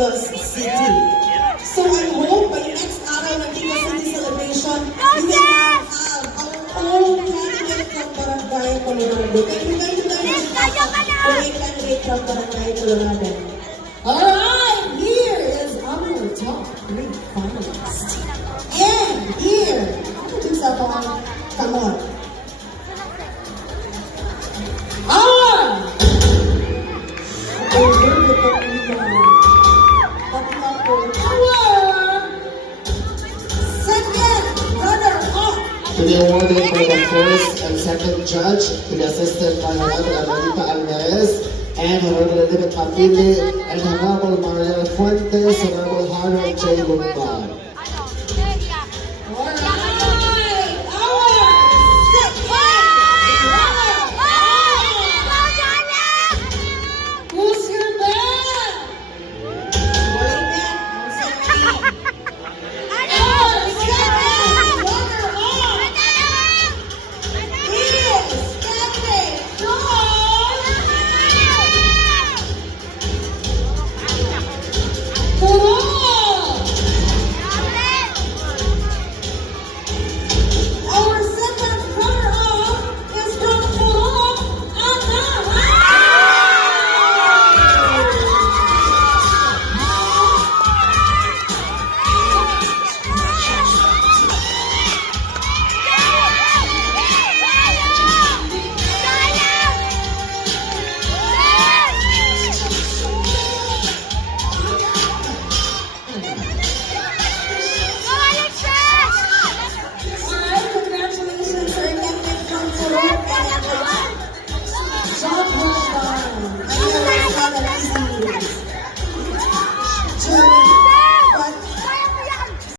Nativas City. So I hope by next araw ng Nativas City celebration, we will now have our own candidate from Barangay Colorado. Thank you very much. Great candidate from Barangay Colorado. Alright, here is our top 3 finalists. And here, introduce our, come on. To be awarded by the first and second judge, to be assisted by Honorable Amelita Alvarez and Honorable David Mapili and Honorable Mariel Fuentes, Honorable Harold J. Buntan.